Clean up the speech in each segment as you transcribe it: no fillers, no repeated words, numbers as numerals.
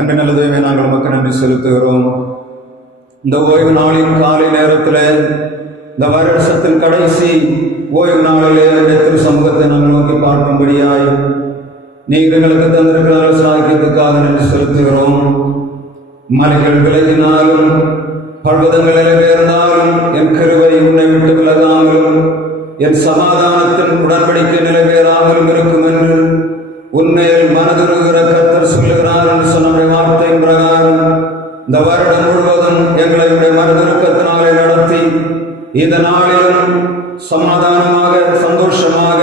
அன்பு நல்லதுவே நாங்கள் உமக்கு நன்றி செலுத்துகிறோம். இந்த ஓய்வு நாளின் காலை நேரத்தில் இந்த வருஷத்தின் கடைசி ஓய்வு நாளிலே திரு சமூகத்தை நாங்கள் நோக்கி பார்க்கும்படியாய் நீங்கள் எங்களுக்கு தந்திருக்கிற சாக்கியத்துக்காக நன்றி செலுத்துகிறோம். மலைகள் விலகினாலும் பர்வதங்கள் நிறைவேறினாலும் என் கிருபை உன்னை விட்டு விலகாமலும் என் சமாதானத்தின் உடன்படிக்கை நிறைவேறாமலும் இருக்கும் என்று உண்மையில் மனதுருகிற கர்த்தர் சொல்லுகிறார் என்று சொன்ன வார்த்தையின் பிரகாரம் இந்த வருடம் முழுவதும் எங்களை மனதுருக்கத்தினாலே நடத்தி இந்த நாளிலும் சமாதானமாக சந்தோஷமாக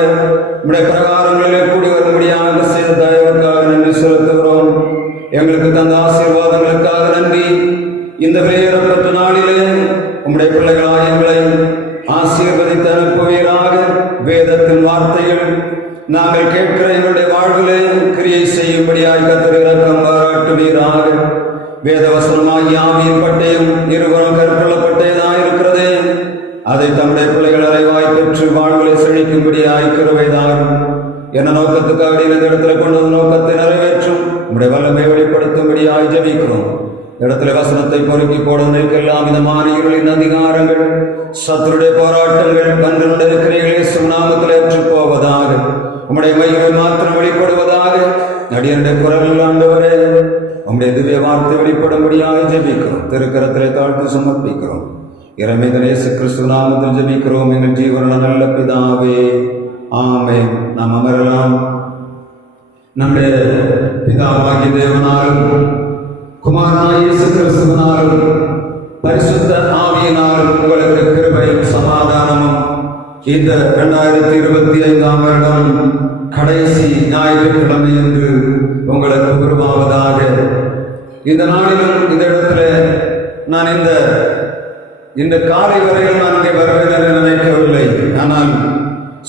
உடைய பிரகாரங்களிலே கூடி வரும்படியாக செய்த தயவுக்காக நன்றி செலுத்துகிறோம். எங்களுக்கு தந்த ஆசீர்வாதங்களுக்காக நன்றி. இந்த விலையேறப்பட்ட நாளிலே உம்முடைய பிள்ளைகளாக எங்களை ஆசீர்வதித்து அனுப்புவீராக. வேதத்தின் வார்த்தைகள் நாங்கள் கேட்கிற எங்களுடைய வாழ்விலே கிரியை செய்யும்படியாக கர்த்தர் இரக்கம் பாராட்டுவீராக. வேதவசனமாகி ஆவியின் பட்டயம் இருவரும் கற்கொள்ளப்பட்டதாக இருக்கிறதே, அதை தம்முடைய பிள்ளைகள் அறைவாய் பெற்று வாழ்விலை செழிக்கும்படியாய் கிருபைதான் என்ன நோக்கத்துக்காக இந்த இடத்துல கொண்டு வந்து நோக்கத்தை நிறைவேற்றும் உம்முடைய வல்லமை வெளிப்படுத்தும்படியாய் ஜெபிக்கிறோம். இடத்துல வசனத்தை பொறுக்கி போடுவதற்கெல்லாம் விதமான இருளின் அதிகாரங்கள் சத்துருடைய போராட்டங்கள் கண்டனுடைய கிரைகளே சுநாமத்தில் ஏற்று போவதாக. உம்முடைய மகிமை மாத்திரம் வெளிப்படுவதாக. நடிகருடைய குரல் ஆண்டவரே உம்முடைய திவ்ய வார்த்தை வெளிப்படும்படியாக ஜெபிக்கிறோம். திருக்கரத்திலே தாழ்த்து சமர்ப்பிக்கிறோம். இறைமைதன் இயேசு கிறிஸ்து நாமத்தில் ஜெபிக்கிறோம் எங்கள் ஜீவனுள்ள நல்ல பிதாவே, ஆமென். நாம் அமரலாம். நம்முடைய பிதாவாகிய தேவனாலும் குமாரனாகிய இயேசு கிறிஸ்துவினாலும் பரிசுத்த ஆவியினாலும் உங்களுக்கு கிருபையும் சமாதானமும் இந்த 2025 வருடம் கடைசி ஞாயிற்றுக்கிழமை என்று உங்களுக்கு உருவாவதாக. இந்த நாளிலும் இந்த இடத்துல நான் இந்த காலை வரையில் நான் இங்கே வருவேன் என்று நினைக்கவில்லை. ஆனால்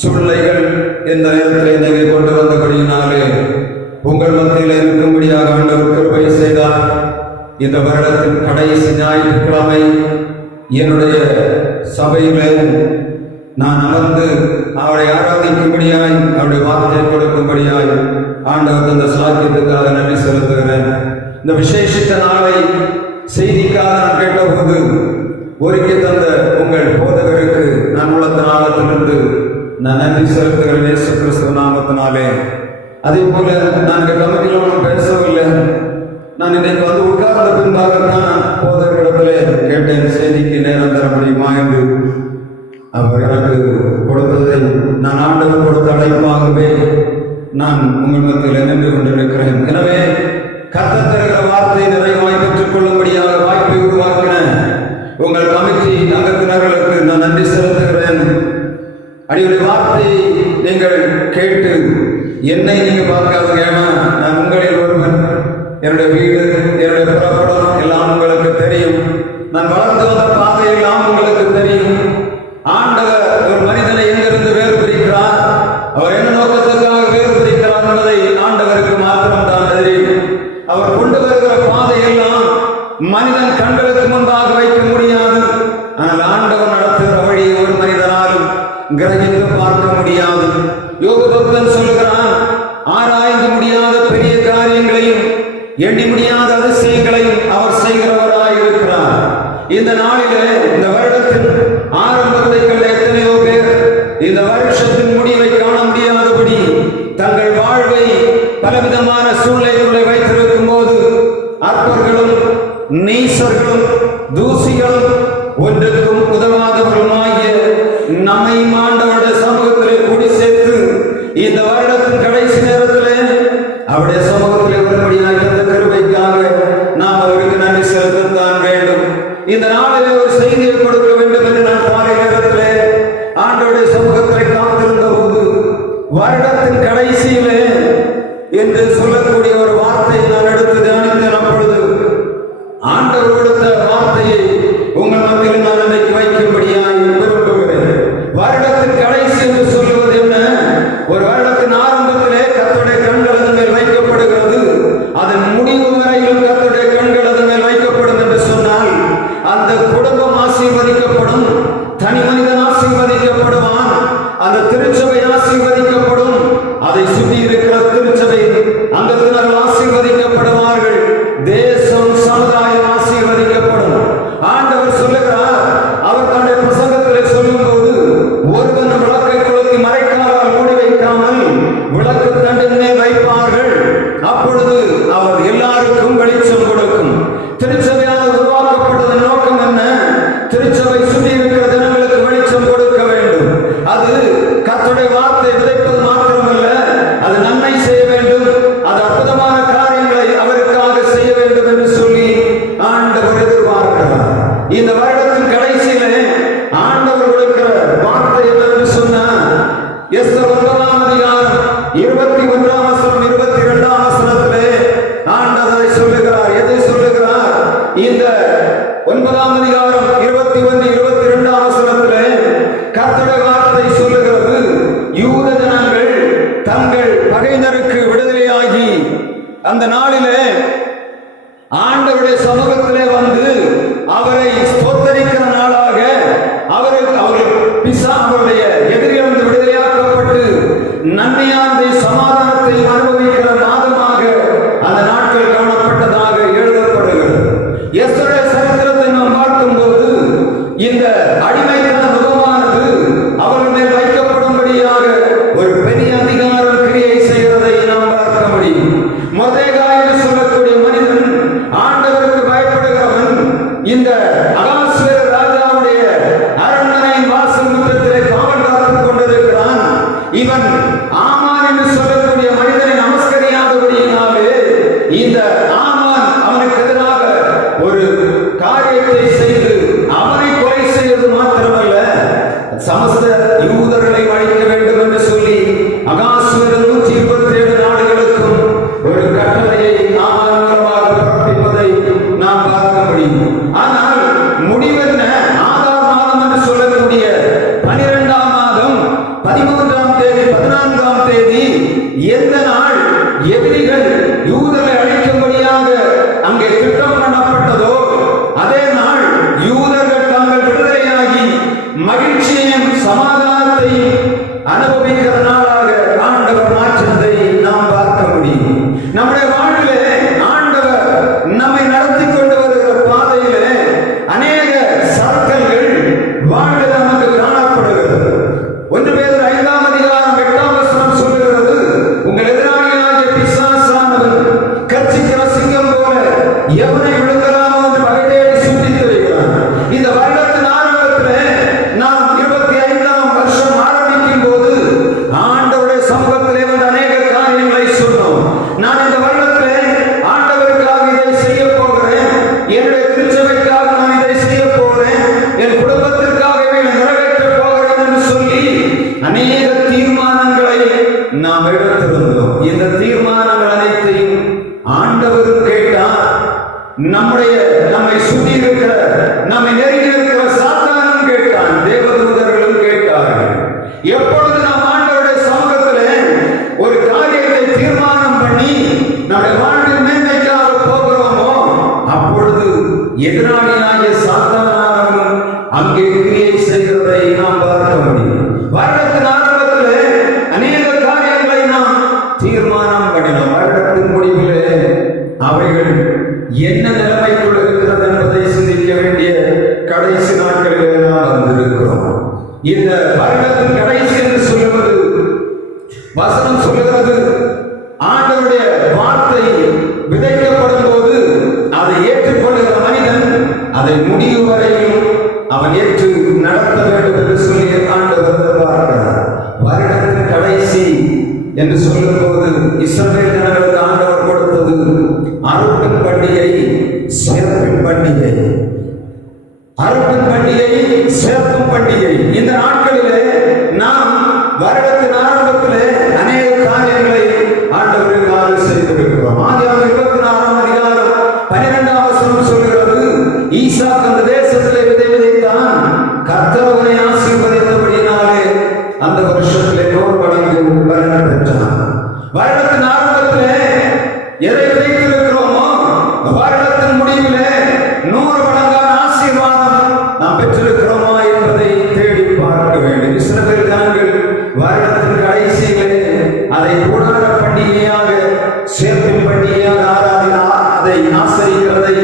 சூழ்நிலைகள் இந்த நேரத்தில் இங்கே கொண்டு வந்தபடியினாலே உங்கள் மத்தியில் இருக்கும்படியாக ஆண்டவர் கிருபை செய்தார். இந்த வருடத்தின் கடைசி ஞாயிற்றுக்கிழமை என்னுடைய சபையிலே நான் அமர்ந்து அவரை ஆராதிக்கும்படியாய் அவருடைய வார்த்தையை கொடுக்கும்படியாய் ஆண்டவர் இந்த சாக்கியத்துக்காக நன்றி செலுத்துகிறேன். இந்த விசேஷித்த நாளை செய்திக்காக நான் கேட்டபோது ஒருக்கி தந்த உங்கள் போதகருக்கு நான் உள்ளத்தின் ஆழத்திலிருந்து நான் நன்றி செலுத்துகிறேன் இயேசு கிறிஸ்துவ நாமத்தினாலே. அதே போல நான் இந்த கமிட்டியில் ஒன்றும் பேசவில்லை. நான் இன்றைக்கு வந்து உட்கார்ந்த பின்பாகத்தான் போதகரிடத்திலே கேட்டேன், செய்திக்கு நேரம் தர முடியுமா என்று. அவர் எனக்கு கொடுத்ததை நான் ஆண்டவர் கொடுத்த அழைப்பாகவே நான் உங்கள் மத்தியில் நின்று கொண்டிருக்கிறேன். எனவே கர்த்தர் தருகிற வார்த்தை நிறைவாய் பெற்றுக் கொள்ளும்படியாக வாய்ப்பை உருவாக்கின உங்கள் கமிட்டி அங்கத்தினர்களுக்கு நான் நன்றி செலுத்துகிறேன். அடியுடைய வார்த்தையை நீங்கள் கேட்டு என்னை நீங்கள் பார்க்காதீங்க. ஏன்னா நான் உங்களில் ஒருவன். என்னுடைய வீடு, என்னுடைய புறப்படம் எல்லாம் உங்களுக்கு தெரியும். நான் வளர்ந்து வந்த பாதையெல்லாம் உங்களுக்கு தெரியும். ஆண்டவர் ஒரு மனிதனை எங்கிருந்து வேறுபிரிக்கிறார், அவர் என்ன நோக்கத்துக்காக வேறுபிரிக்கிறார் என்பதை ஆண்டவருக்கு மாத்திரம் தான் தெரியும். அவர் கொண்டு வருகிற பாதையெல்லாம் மனிதன் கண்களுக்கு முன்பாக வைக்க முடியாது. ஆனால் ஆண்டவர் நடத்துகிற வழியை ஒரு மனிதனாலும் கிரகித்து பார்க்க முடியாது. யோக பக்தன் சொல்கிறான், ஆராய்ந்து முடியாத பெரிய காரியங்களையும் எண்ணி முடியாத அதிசயங்களையும் அவர் செய்கிறவராய் இருக்கிறார். இந்த நாளிலே, இந்த வருடத்தின் ஆரம்பத்தை கண்ட எத்தனையோ பேர் இந்த வருஷத்தின் முடிவை காண முடியாதபடி தங்கள் வாழ்வை பலவிதமான சூழ்நிலைகளை வைத்திருக்கும் போது அற்பர்களும் நீசர்களும் தூசிகளும் ஒன்றுக்கும் உதவாதவர்களுமாகிய நம்மை ஆண்டவருடைய சமூகத்திலே கூடி சேர்த்து இந்த வருடத்தின் கடைசி நேரத்திலே அவருடைய சமூகத்திலே வரும்படியாக இந்த கருவைக்காக நாம் அவருக்கு நன்றி செலுத்தத்தான் வேண்டும். இந்த நாளிலே ஒரு செய்தியை கொடுக்க வேண்டும் என்று நான் காலை நேரத்திலே ஆண்டவருடைய சமூகத்திலே காத்திருந்த போது வருடத்தின் கடைசியிலே என்று சொல்லக்கூடிய ஒரு வார்த்தையை நான் எடுத்து தியானித்தேன். அப்பொழுது ஆண்டவர் கொடுத்த வார்த்தையை உங்கள் மத்தியில் நான் இன்றைக்கு வைக்கும்படியாக விரும்புகிறேன். வருடத்தின் கடைசி என்று சொல்லுவது என்ன? ஒரு வருடத்தின் ஆரம்பத்திலே கர்த்தருடைய கண்கள் அதன் மேல் வைக்கப்படுகிறது. அதன் முடிவு வரையிலும் கர்த்தருடைய கண்கள் அதன் மேல் வைக்கப்படும் என்று சொன்னால் அந்த குடும்பம் ஆசீர்வதிக்கப்படும், தனி மனிதன் ஆசீர்வதிக்கப்படுவான், அந்த திருச்சபை ஆசீர்வதிக்கப்படும், அதை சுற்றி இருக்கிற திருச்சபை அங்கத்தினர்கள் ஆசீர்வதிக்கப்படுவார்கள், தேசம் சமுதாயம் ஆசீர்வதிக்கப்படும். ஆண்டவர் சொல்லுகிறார், அவர் தன்னுடைய பிரசங்கத்திலே சொல்லும் போது, ஒருவன் விளக்கை கொளுத்தி மறைக்காமல் மூடி வைக்காமல் விளக்கு தண்டின் மேல் வைப்பார்கள், அப்பொழுது அவர் எல்லாருக்கும் வெளிச்சம் கொடுக்கும். திருச்சபையால் உருவாக்கப்பட்டதன் நோக்கம் என்ன? திருச்சபை சுற்றி இருக்கிற ஜனங்களுக்கு வெளிச்சம் கொடுக்க வேண்டும். அது கர்த்தருடைய வார்த்தை விதைப்பது மாத்திரமல்ல, அது நன்மை செய்ய வேண்டும், அது அற்புதமான காரியங்களை அவருக்காக செய்ய வேண்டும் என்று சொல்லி ஆண்டவர் எதிர்பார்க்கிறார். இந்த வருடத்தின் கடைசியிலே ஆண்டவர் கொடுக்கிற வார்த்தை என்று சொன்னார். எஸ்தர் 9ஆம் அதிகாரம் 21ஆம் வசனம் 22ஆம் வசனத்திலே ஆண்டவர் சொல்லுகிறார். எதை சொல்லுகிறார்? இந்த 9ஆம் அதிகாரம் 21, 22ஆம் வசனத்திலே கர்த்தருடைய வார்த்தை சொல்லுகிறது, யூத ஜனங்கள் தங்கள் பகைஞருக்கு விடுதலையாகி அந்த நாளிலே ஆண்டவருடைய சமூகத்திலே வந்து அவரை ஸ்தோத்தரிக்கிற நாளாக அவருடைய எதிரிலிருந்து விடுதலையாக்கப்பட்டு நன்மையானதை சமாதானத்தை அனுபவிக்கிற மாதமாக அந்த நாட்கள் காணப்பட்டதாக எழுதப்படுகிறது. எஸ்தருடைய சரித்திரத்தை நாம் பார்க்கும்போது இந்த அடிமைத்தன முகமானது அவர்கள் மேல் வைக்கப்படும்படியாக ஒரு பெரிய அதிகாரம் கிரியை செய்கிறதை நாம் பார்க்க முடியும். மொர்தெகாய் என்று சொல்லக்கூடிய மனிதன் ஆண்டவருக்கு பயப்படுகிறவன். இந்த அகாஸ்வேரு ராஜாவுடைய அரண்மனையின் வாசல் முற்றத்திலே காவல் காத்துக் கொண்டிருக்கிறான். இவன் ஆமான் என்று சொல்லக்கூடிய மனிதனை நமஸ்கரியாதபடியினாலே இந்த ஆமான் அவனுக்கு எதிராக ஒரு காரியத்தை செய்து அவனை கொலை செய்வது மாத்திரமல்ல, சமஸ்த யூதர்களை அழிக்க வேண்டும் என்று சொல்லி அகாஸ்வேரு 127 நாடுகளுக்கும் ஒரு கட்டளையை ஆமான் மூலமாக பிறப்பிப்பதை நாம் பார்க்க முடியும். ஆனால் முடிவென்ன? ஆதார் மாதம் என்று சொல்லக்கூடிய 12ஆம் மாதம் 13ஆம் தேதி 14ஆம் தேதி எந்த நாள் எதிரிகள் யூதரை அழிக்கும்படியாக அங்கே திட்டம் பண்ணப்பட்டதோ அதே நாள் யூதர்கள் தாங்கள் விடுதலையாகி மகிழ்ச்சியையும் சமாதான அநேக தீர்மானங்களை நாம் எடுத்திருந்தோம். இந்த தீர்மானங்கள் அனைத்தையும் ஆண்டவரும் கேட்டார். நம்மை சுற்றி இருக்கிற, நம்மை நெருங்கி இருக்கிற சாத்தானும் கேட்டான், தேவதூதர்களும் கேட்டார்கள். எப்பொழுது நாம் ஆண்டவருடைய சமூகத்திலே ஒரு காரியத்தை தீர்மானம் பண்ணி நம்முடைய வாழ்வில் மேன்மைக்காக போகிறோமோ, அப்பொழுது எதிராளியாகிய சாத்தானும் அங்கே கிரியை செய்கிறதை நாம் பார்க்க முடியும். வருடத்தின் ஆரம்பத்திலே அநேக காரியங்களை நாம் தீர்மானம் பண்ணினோம். வருடத்தின் முடிவிலே அவைகள் என்ன நிலைமைக்குள் இருக்கிறது என்பதை சிந்திக்க வேண்டிய கடைசி நாட்களிலே நாம் வந்திருக்கிறோம். இந்த வருடத்தின் கடைசி என்று சொல்லுவது, வசனம் சொல்லுகிறது, ஆண்டவருடைய வார்த்தை விதைக்கப்படும் போது அதை ஏற்றுக்கொள்கிற மனிதன் அதை முடிவு வரையும் அவன் ஏற்று நடத்த வேண்டும் என்று சொல்லி ஆண்டவர் பார்க்கிறார். வருடத்தின் கடைசி என்று சொல்லும் போது இஸ்ரவேல் ஜனங்களுக்கு ஆண்டவர் கொடுத்தது அறுப்பின் பண்டிகை, சேர்ப்பின் பண்டிகை. அறுப்பின் பண்டிகை, சேர்ப்பும் பண்டிகை. இந்த நாட்களிலே நாம் வருடத்தின் ஆரம்பத்திலே அநேக காரியங்களை ஆண்டவருக்காக செய்திருக்கிறோம். ஆதியாகமம் 24ஆம் அதிகாரம் 12ஆம் வசனம் சொல்கிறது, ஈசாக்கு அந்த தேசத்திலே விதை விதைத்தான். கர்த்தர் அவனை ஆசீர்வதித்தபடியினாலே அந்த வருஷத்திலே 100 மடங்கு பலன் பெற்றான். வருடத்தின் ஆரம்பத்திலே எதை விதைத்திருக்கிறோமோ, வருடத்தின் முடிவிலே 100 மடங்கான ஆசீர்வாதம் நாம் பெற்றிருக்கிறோமா என்பதை தேடி பார்க்க வேண்டும். இஸ்ரவேல் ஜனங்கள் வருடத்தின் கடைசியிலே அதை கூடார பண்டிகையாக, சேர்ப்பின் பண்டிகையாக அதை ஆசரிக்கிறதை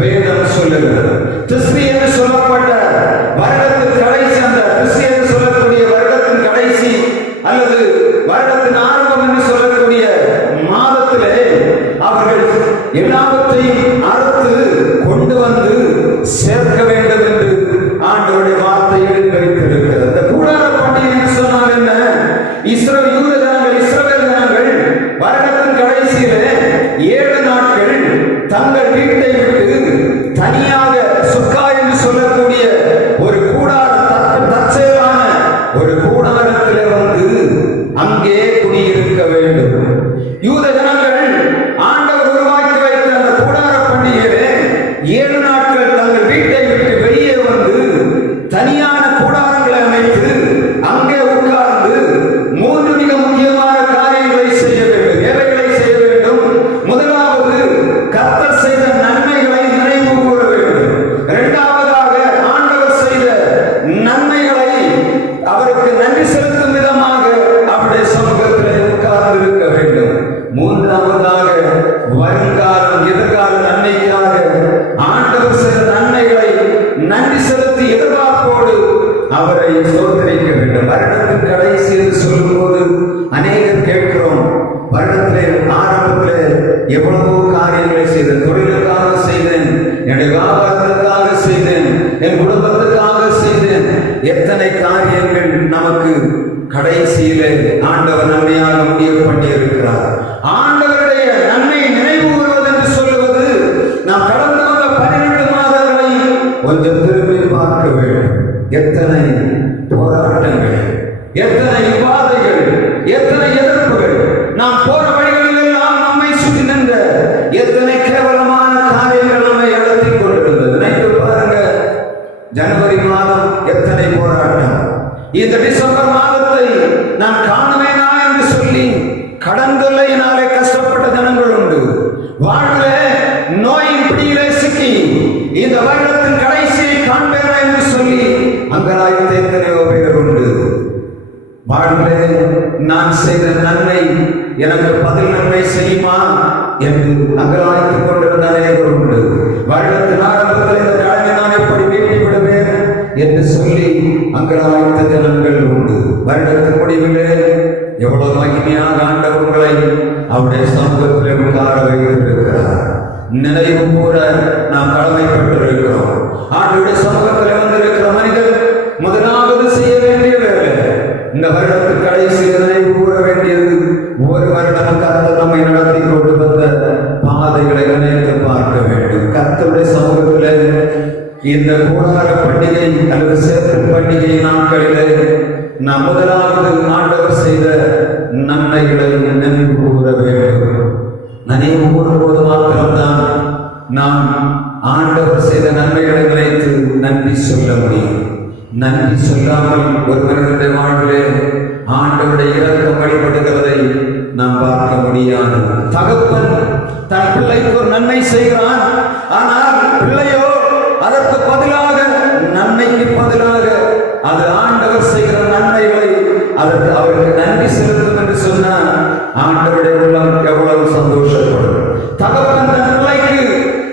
வேதம் சொல்லுகிறது. திஸ்ரி என்று சொல்லப்பட்ட வருடத்தின் கடைசி, அந்த திஸ்ரி என்று சொல்லக்கூடிய வருடத்தின் கடைசி அல்லது வருடத்தின் ஆரம்பம் என்று சொல்லக்கூடிய மாதத்திலே அவர்கள் எல்லாவற்றையும் அறுத்து கொண்டு வந்து சேர்க்க வேண்டும் என்று ஆண்டவருடைய வார்த்தை எடுத்து வைத்திருக்கிறது. இந்த கூடார பண்டிகை என்று சொன்னால் என்ன? இஸ்ரவேல் ஜனங்கள் வருடத்தின் கடைசியிலே 7 நாட்கள் தங்கள் வீட்டை விட்டு தனியாக சுக்கா என்று சொல்லக்கூடிய ஒரு தற்செயலான ஒரு கூடாரத்திலே வந்து அங்கே குடியிருக்க வேண்டும். யூத ஜனங்கள் ஆண்டவர் உருவாக்கி வைத்த அந்த கூடார பண்டிகையிலே 7 நாட்கள் தங்கள் வீட்டை விட்டு வெளியே வந்து தனியான கூடாரங்களை அமைத்து அங்கே உட்கார்ந்து 3 மிக முக்கியமான காரியங்களை செய்ய வேண்டும். எவைகளை செய்ய வேண்டும்? முதலாவது, கர்த்தர் செய்த நன்மைகளை நினைவு கூற வேண்டும். இரண்டாவதாக, ஆண்டவர் செய்த நன்மைகளை அவருக்கு நன்றி செலுத்தும் விதமாக அவருடைய சமூகத்தில் உட்கார்ந்து இருக்க வேண்டும். மூன்றாவதாக, வருங்காலம் எதிர்கால நன்மைக்காக ஆண்டவர் செய்த நன்மைகளை நன்றி செலுத்தி எதிர்பார்ப்போடு அவரை சோதனைக்க வேண்டும். வருடத்தின் கடைசி என்று சொல்லும்போது அநேகர் கேட்கிறோம், வருடத்திலே ஆரம்பத்திலே எவ்வளவோ காரியங்களை செய்தேன், தொழிலுக்காக செய்தேன், என்னுடைய வியாபாரத்திற்காக செய்தேன், என் குடும்பத்துக்காக செய்தேன். எத்தனை காரியங்கள் நமக்கு கடைசியிலே ஆண்டவர் நன்மையாக முடிவு பண்ணி இருக்கிறார். ஆண்டவருடைய நன்மை நினைவு கூறுவது என்று சொல்லுவது, நாம் கடந்து வந்த 12 மாதங்களை கொஞ்சம் திரும்பி பார்க்க வேண்டும். எத்தனை போராட்டங்கள், எத்தனை விவாதைகள், எத்தனை எதிர்ப்புகள், நாம் போற வழிகளில் எல்லாம் நம்மை சுற்றி நின்ற எத்தனை கேவலமான காரியங்கள் நம்மை அழுத்திக் கொண்டிருந்தது. நினைத்து பாருங்க, ஜனவரி மாதம் எத்தனை போராட்டம். இந்த டிசம்பர் மாதத்தை நான் காணுவேனா என்று சொல்லி கடன் தொல்லையினாலே கஷ்டப்பட்ட ஜனங்கள் உண்டு. வாழ்விலே நோயின் பிடியிலே சிக்கி இந்த வருடத்தின் கடைசியை காண்பேனா என்று சொல்லி அங்கலாய்த்த எத்தனையோ பேர் உண்டு. வாழ்விலே நான் செய்த நன்மை எனக்கு பதில் நன்மை செய்யுமா என்று அங்கலாய்த்துக் கொண்டிருந்த அநேகர் உண்டு. வருடத்தின் ஆரம்பத்தில் இந்த கடனை நான் எப்படி வீட்டி விடுவேன் என்று சொல்லி அங்கலாய்த்த ஜனங்கள் உண்டு. வருடத்தின் முடிவிலே எவ்வளவு மகிமையாக ஆண்டவர் உங்களை அவருடைய சமூகத்தில் உட்கார வைத்திருக்கிறார். நினைவு கூற நாம் கடமைப்பட்டிருக்கிறோம். ஆண்டவருடைய சமூகத்தில் வந்திருக்கிற மனிதர் முதலாவது செய்ய வேண்டிய வேலை, இந்த வருடத்தின் கடைசி நினைவு கூற வேண்டியது, ஒரு வருடம் கர்த்தர் நம்மை நடத்தி கொண்டு வந்த பாதைகளை நினைத்து பார்க்க வேண்டும். கர்த்தருடைய சமூகத்தில் இந்த கூடார பண்டிகை அல்லது சேர்ப்பு பண்டிகை நாட்களிலே நாம் முதலாவது முதலாவது ஆண்டவர் செய்த நன்மைகளை நினைவு கூற வேண்டும். நினைவு கூறும்போது மாத்திரம்தான் நாம் ஆண்டவர் செய்த நன்மைகளை நினைத்து நன்றி சொல்ல முடியும். நன்றி சொல்லாமல் ஒருவருடைய வாழ்விலே ஆண்டவருடைய இரக்கம் வழிபடுகிறதை நாம் பார்க்க முடியாது. தகப்பன் தன் பிள்ளைக்கு ஒரு நன்மை செய்கிறான், ஆனால் பிள்ளையோ அதற்கு பதிலாக, நன்மைக்கு பதிலாக அது ஆண்டவர் செய்கிற நன்மைகளை அதற்கு அவருக்கு நன்றி செலுத்தும் என்று சொன்னால் ஆண்டவருடைய உள்ளம் எவ்வளவு சந்தோஷப்படும். தகப்பன் தன் பிள்ளைக்கு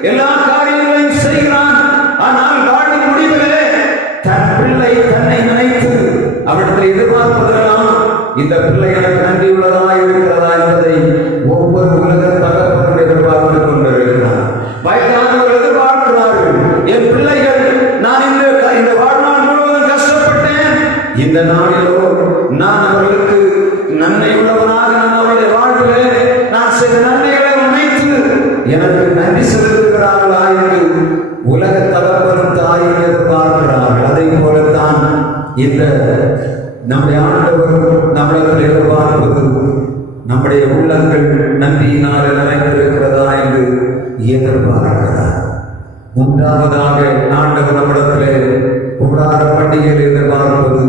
எல்லா காரியங்களையும் செய்கிறான், ஆனால் வாழும் முடிவிலே தன் பிள்ளை தன்னை நினைத்து அவரிடத்தில் எதிர்பார்ப்பதெல்லாம் இந்த பிள்ளை எனக்கு நன்றி உள்ளதா இருக்கிறதா என்பதை ஒவ்வொரு உலக தகப்பனுடைய எதிர்பார்த்துக் கொண்டிருக்கிறார். வயதானவர்கள் எதிர்பார்க்கிறார்கள், என் பிள்ளைகள், நான் இந்த வாழ்நாள் முழுவதும் கஷ்டப்பட்டேன், இந்த நாளிலோ நான் அவர்களுக்கு நன்மை உள்ளவனாக நான் அவருடைய வாழ்விலே நான் செய்த நன்மைகளை நினைத்து எனக்கு நன்றி செலுத்துகிறார்களா என்று உலக தகப்பனும் தாயும் எதிர்பார்க்கிறார்கள். அதை போலத்தான் இந்த நம்முடைய ஆண்டவரும் நம்மளத்தில் எதிர்பார்ப்பது நம்முடைய உள்ளங்கள் நன்றியினால் நிறைந்திருக்கிறதா என்று எதிர்பார்க்கிறார். மூன்றாவதாக ஆண்டவர் நம்மிடத்திலே கூடார பண்டிகையில் எதிர்பார்ப்பது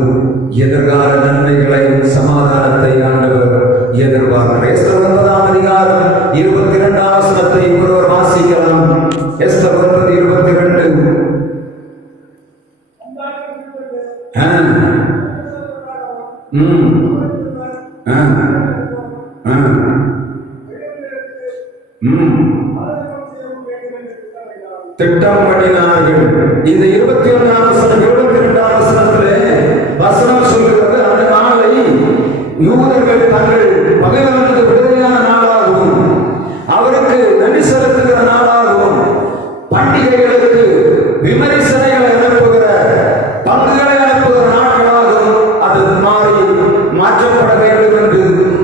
எதிர்கால நன்மைகளை, சமாதானத்தை ஆண்டவர் எதிர்பார்க்கிறார். எஸ்தர் 9ஆம் அதிகாரம் 22ஆம் வசனத்தை ஒருவர் வாசிக்கலாம். எஸ்தர் 9:22. திட்டம் பண்ணினார்கள். இந்த 21ஆம் வசனம் 22ஆம் வசனத்திலே வசனம் சொல்கிறது, அந்த நாளை யூதர்கள் தங்கள் பகைவனுக்கு விடுதலையான நாளாகவும் அவருக்கு நன்றி செலுத்துகிற நாளாகவும் பண்டிகைகளுக்கு விமரிசனைகளை அனுப்புகிற பங்குகளை அனுப்புகிற நாட்களாகவும் அது மாற்றப்பட வேண்டும் என்று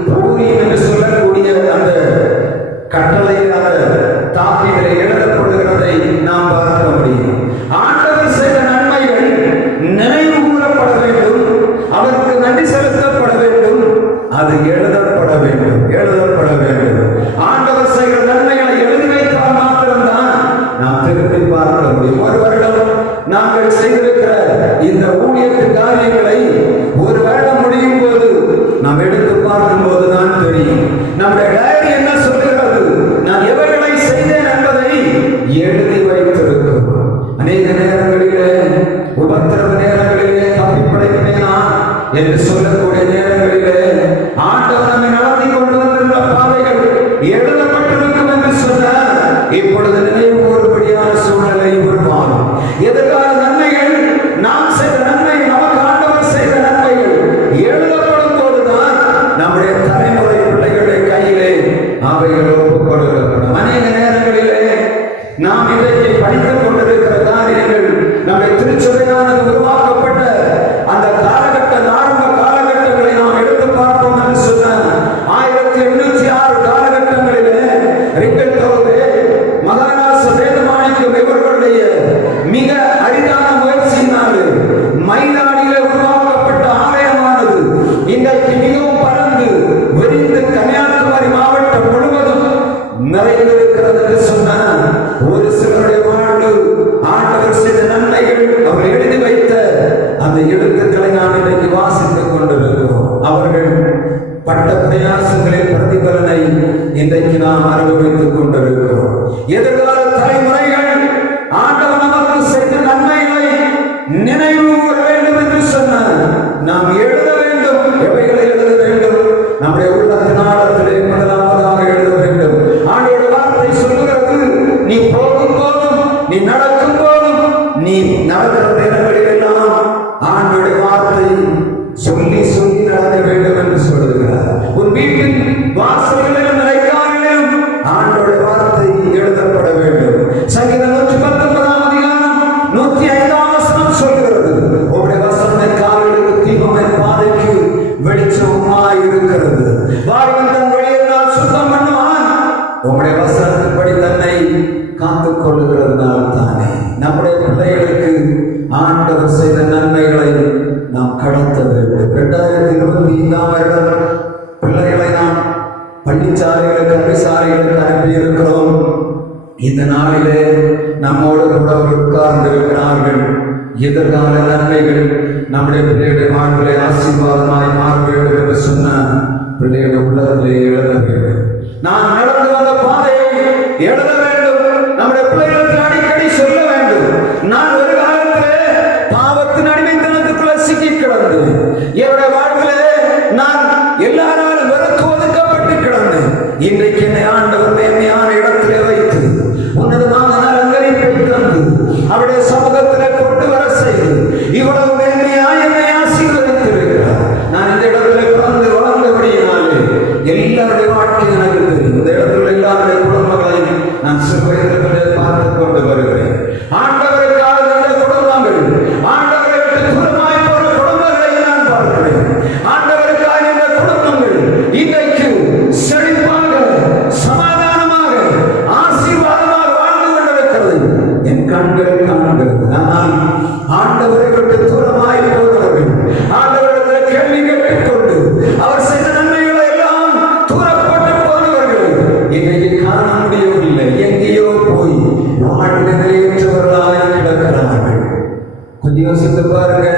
பூரீம் என்று சொல்லக்கூடிய அந்த கட்டளை, அந்த தாக்கிகளை எழுதப்படுகிறதை நாம் பார்க்க முடியும். ஆண்டவர் செய்த நன்மைகள் நினைவு கூறப்பட வேண்டும், அவருக்கு நன்றி செலுத்தப்பட வேண்டும், அது எழுதப்பட வேண்டும். ஆண்டவர் செய்கிற நன்மைகளை எழுதி வைத்தால் மாத்திரம்தான் நாம் திருப்பி பார்க்க முடியும். ஒரு வருடம் நாங்கள் செய்திருக்கிற இந்த ஊழியத்து காரியங்களை ஒரு வருடம் முடியும் போது நாம் எடுத்து பார்க்கும் போதுதான் தெரியும் நம்முடைய டைரி என்ன சொல்லுகிறது, நான் எவர்களை செய்தேன் என்பதை எழுதி வைத்திருக்கிறோம். அநேக நேரங்களிலே, உபத்திரவ நேரங்களிலே, தப்பிப்படைப்பேனா என்று சொல்லக்கூடிய நேரங்களிலே ஆண்டவர் நம்மை நடத்தி கொண்டு வந்திருந்த பாதைகள் எழுதப்பட்டிருக்கும் என்று சொன்னால் இப்பொழுது நினைவு கூறும்படியான சூழ்நிலை உருவாகும். எதிர்கால நன்மைகள், நாம் செய்த நன்மை, நமக்கு ஆண்டவர் செய்த நன்மைகள் எழுதப்படும் போதுதான் நம்முடைய தலைமுறை பிள்ளைகளுடைய கையிலே அவைகள் ஒப்புக் கொடுக்கப்படும். அநேக நேரங்களிலே நாம் இன்றைக்கு படித்துக் கொண்டிருக்கிற காரியங்கள், நம்முடைய திருச்சபையானது உருவாக்கப்பட்ட அந்த காலகட்ட, ஆரம்ப காலகட்டங்களை நாம் எடுத்து பார்ப்போம் என்று சொன்னால் 1806 காலகட்டங்களிலே ரிக்கல் தோவே, மகாராச வேதமாணிக்கம் இவர்களுடைய மிக அரிதான முயற்சியினால் மயிலாடியிலே உருவாக்கப்பட்ட ஆலயமானது இன்றைக்கு மிகவும் பறந்து விரிந்து கன்னியாகுமரி மாவட்டம் முழுவதும் நிறைந்திருக்கிறது என்று சொன்னால் ஒரு சிலருடைய வாழ்வு ஆண்டவர் செய்த நன்மைகள் அவர் எழுதி வைத்த அந்த எழுத்துக்களை நாம் இன்றைக்கு வாசித்துக் கொண்டிருக்கிறோம். அவர்கள் பட்ட பிரயாசங்களின் பிரதிபலனை இன்றைக்கு நாம் அனுபவித்துக் கொண்டிருக்கிறோம். எதிர்கால தலைமுறைகள் ஆண்டவர் நமக்கு செய்த நன்மைகளை நினைவு கூற வேண்டும் என்று சொன்னால் நாம் எழுத வேண்டும். எவைகளை எழுத வேண்டும்? நம்முடைய உள்ளத்தின் ஆழத்திலே முதலாவதாக எழுத வேண்டும். ஆண்டவருடைய வார்த்தை சொல்லுகிறது, நீ போகும் போதும், நீ நடக்கும் போதும், நீ நடக்கிற நேரங்களிலெல்லாம் ஆண்டவருடைய வார்த்தை சொல்லி சொல்லி நடக்க வேண்டும் என்று சொல்லுகிறார். உன் வீட்டின் வாசல்களிலும் நிலைக்காலிலும் ஆண்டவருடைய வார்த்தை எழுதப்பட வேண்டும். சங்கீதம் 119ஆம் அதிகாரம் 105ஆம் வசனம் சொல்கிறது, உம்முடைய வசனம் என் கால்களுக்கு தீபம், என் பாதைக்கு வெளிச்சமாய் இருக்கிறது. வாழ்வன் தன் வழியினால் சுத்தம் பண்ணுவான். உம்முடைய வசனத்தின்படி தன்னை காத்துக் கொள்ளுகிறதுனால் தானே நம்முடைய பிள்ளைகளுக்கு ஆண்டவர் செய்த நன்மைகளை நாம் கடத்த வேண்டும். 2023 இந்த வருடம் பிள்ளைகளை நாம் பள்ளிச்சாலைகளுக்கு கல்விசாலைகளுக்கு அனுப்பியிருக்கிறோம். இந்த நாளிலே நம்மோடு கூட உட்கார்ந்திருக்கிறார்கள். எதிர்கால நன்மைகள் நம்முடைய பிள்ளைகளுடைய வாழ்விலே ஆசீர்வாதமாய் மாற வேண்டும் என்று சொன்ன பிள்ளைகளுடைய உள்ளத்திலே எழுத வேண்டும். நான் நடந்து வந்த பாதையை எழுத வேண்டும். நம்முடைய பிள்ளைகளுக்கு அடிக்கடி சொல்ல வேண்டும். நான் ஒரு காலத்திலே பாவத்தின் அடிமைத்தனத்துக்குள்ள சிக்கி கிடந்தேன். என்னுடைய வாழ்விலே நான் எல்லாராலும் வெறுத்து ஒதுக்கப்பட்டு கிடந்தேன். இன்றைக்கு என்னை ஆண்டவர் மேன்மையான இடத்திலே வைத்து உன்னதமான அலங்கரிப்பை தந்து அவருடைய சமூகத்திலே கொண்டு வர செய்து இவ்வளவு மேன்மையாய் என்னை ஆசீர்வதித்திருக்கிறார். நான் இந்த இடத்துல பிறந்து வளர்ந்தபடியினாலே எல்லாருடைய வாழ்க்கை எனக்கு தெரியும். இந்த இடத்துல எல்லாருடைய குடும்பங்களையும் நான் சிறுவயதிலே பார்த்துக் கொண்டு வருகிறேன். ஆண்டவருக்காக இந்த குடும்பங்கள், ஆண்டவரை விட்டு தூரமாய் போன குடும்பங்களை நான் பார்க்கிறேன். ஆண்டவருக்காக இந்த குடும்பங்கள் இன்றைக்கு செழிப்பாக, சமாதானமாக, ஆசீர்வாதமாக வாழ்ந்து கொண்டிருக்கிறது என் கண்கள் காண்கிறது. ஆனால் ஆண்டவரை விட்டு தூரமாய் போகிறவர்கள், ஆண்டவரிடத்தில் கேள்வி கேட்டுக்கொண்டு அவர் செய்த நன்மைகளை எல்லாம் தூரப்பட்டு போனவர்கள் இன்றைக்கு காண முடியவில்லை. எங்கேயோ போய் வாழ்ந்து நிலையற்றவர்களாய் கிடக்கிறார்கள். கொஞ்சம் யோசித்து பாருங்க,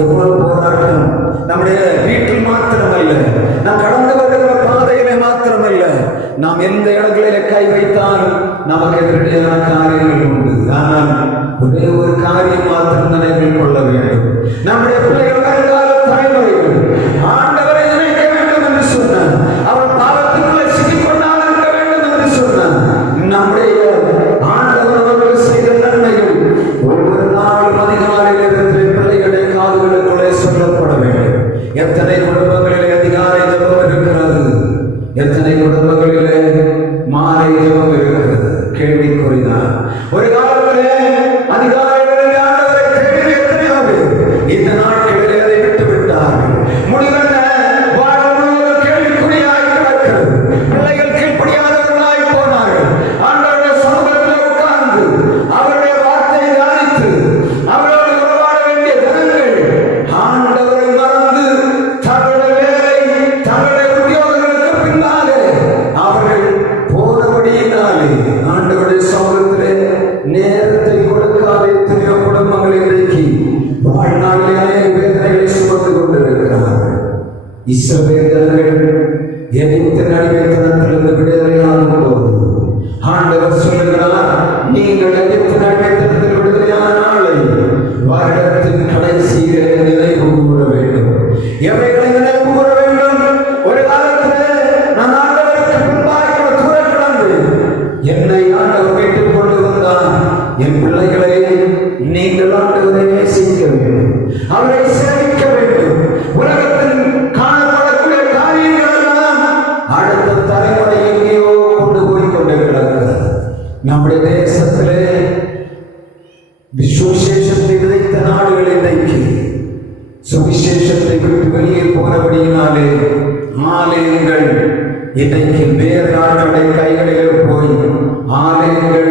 எவ்வளவு போராட்டம் நம்முடைய வீட்டில் மாத்திரமல்ல, நாம் கடந்து வருகிற பாதையிலே மாத்திரமல்ல, நாம் எந்த இடங்களிலே கை வைத்தாலும் நமக்கு எதிரடியான காரியங்கள் உண்டு. ஆனால் ஒரே ஒரு காரியம் மாத்திரம் நினைவில் கொள்ள வேண்டும். நம்முடைய பிள்ளைகள் வருங்கால தலைமுறைகள் ஆண்டவரை நினைக்க வேண்டும் என்று சொன்னார். அவர் பாவத்துக்குள்ளே சிக்கிக்கொண்டால் இருக்க வேண்டும் என்று சொன்னார். நம்முடைய ஆண்டவர் அவர்கள் செய்த நன்மைகள் ஒவ்வொரு நாளும் அதிகாலையிலிருந்து பிள்ளைகளுடைய காதுகளுக்குள்ளே சொல்லப்பட வேண்டும். எத்தனை குடும்பங்களிலே அதிகாலை ஜெபம் இருக்கிறது, எத்தனை குடும்பங்களிலே மாலை ஜெபம் இருக்கிறது? கேள்விக்குறிதான். ஒரு காலத்திலே அதிகாரிகளிலே ஆண்டவரை தேடி எத்தனையோ பேர் இந்த நாட்களிலே அதை விட்டு விட்டார்கள். முடிவென்ன? வாழ்வு முழுவதும் கேள்விக்குறியாய் கிடக்கிறது. பிள்ளைகள் கீழ்ப்படியாதவர்களாய் போனார்கள். ஆண்டவருடைய சமூகத்தில் உட்கார்ந்து அவருடைய வார்த்தையை தியானித்து அவரோடு உறவாட வேண்டிய ஜனங்கள் ஆண்டவரை மறந்து தங்களுடைய வேலை, தங்களுடைய உத்தியோகங்களுக்கு பின்னாலே அவர்கள் போனபடியினாலே ஆண்டவருடைய சமூகத்திலே நேரத்தை கொடுக்காத எத்தனையோ குடும்பங்கள் இன்றைக்கு வாழ்நாளிலே அநேக வேதனைகளை சுமந்து கொண்டிருக்கிறார்கள். இஸ்ரவேலர்கள் எகிப்தின் அடிமைத்தனத்திலிருந்து விடுதலையாகும் போது ஆண்டவர் சொல்லுகிறார், நீங்கள் எகிப்தின் அடிமைத்தனத்தில் விடுதலையான நாளை வருடத்தின் கடைசியிலே நினைவு கூற வேண்டும். எவைகளை நினைவு கூற வேண்டும்? ஒரு காலத்திலே நான் ஆண்டவருக்கு முன்பாக தூர கிடந்தேன். என்னை ஆண்டவர் வீட்டுக் கொண்டு வந்தார். என் பிள்ளைகளை நீங்கள் ஆண்டவரை நேசிக்க வேண்டும், அவரை சேவிக்க வேண்டும். உலகத்தில் காணப்படக்கூடிய காரியங்கள் எல்லாம் அடுத்த தலைமுறை எங்கேயோ கொண்டு போய் கொண்டு கிடக்கிறது. நம்முடைய தேசத்திலே சுவிசேஷத்தை விதைத்த நாடுகள் இன்றைக்கு சுவிசேஷத்தை விட்டு வெளியே போனபடியினாலே ஆலயங்கள் இன்றைக்கு வேறு நாடுகளுடைய கைகளிலே போய் ஆலயங்கள்